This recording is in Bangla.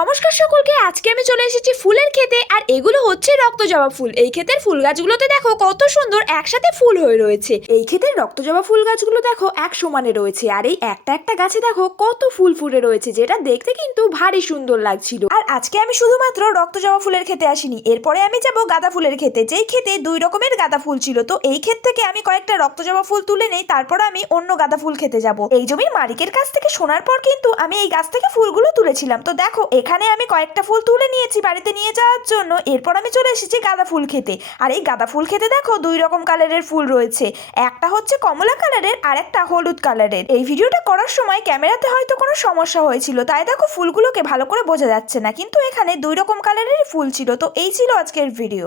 নমস্কার সকলকে। আজকে আমি চলে এসেছি ফুলের ক্ষেতে, আর এগুলো হচ্ছে রক্তজবা ফুল। এই ক্ষেতের ফুল গাছগুলোতে দেখো কত সুন্দর একসাথে ফুল হয়ে রয়েছে। এই ক্ষেতের রক্তজবা ফুল গাছগুলো দেখো এক সমানে রয়েছে, আর এই একটা একটা গাছে দেখো কত ফুল ফুটে রয়েছে, যেটা দেখতে কিন্তু ভারী সুন্দর লাগছিল। আর আজকে আমি শুধুমাত্র রক্তজবা ফুলের ক্ষেতে আসিনি, এরপরে আমি যাব গাঁদা ফুলের ক্ষেতে, যেই ক্ষেতে দুই রকমের গাঁদা ফুল ছিল। তো এই ক্ষেত থেকে আমি কয়েকটা রক্তজবা ফুল তুলে নেই, তারপর আমি অন্য গাঁদা ফুল খেতে যাব। এই জমির মালিকের কাছ থেকে শোনার পর কিন্তু আমি এই গাছ থেকে ফুলগুলো তুলেছিলাম। তো দেখো এখানে আমি কয়েকটা ফুল তুলে নিয়েছি বাড়িতে নিয়ে যাওয়ার জন্য। এরপর আমি চলে এসেছি গাঁদা ফুল খেতে, আর এই গাঁদা ফুল খেতে দেখো দুই রকম কালারের ফুল রয়েছে, একটা হচ্ছে কমলা কালারের আর একটা হলুদ কালারের। এই ভিডিওটা করার সময় ক্যামেরাতে হয়তো কোনো সমস্যা হয়েছিল, তাই দেখো ফুলগুলোকে ভালো করে বোঝা যাচ্ছে না, কিন্তু এখানে দুই রকম কালারের ফুল ছিল। তো এই ছিল আজকের ভিডিও।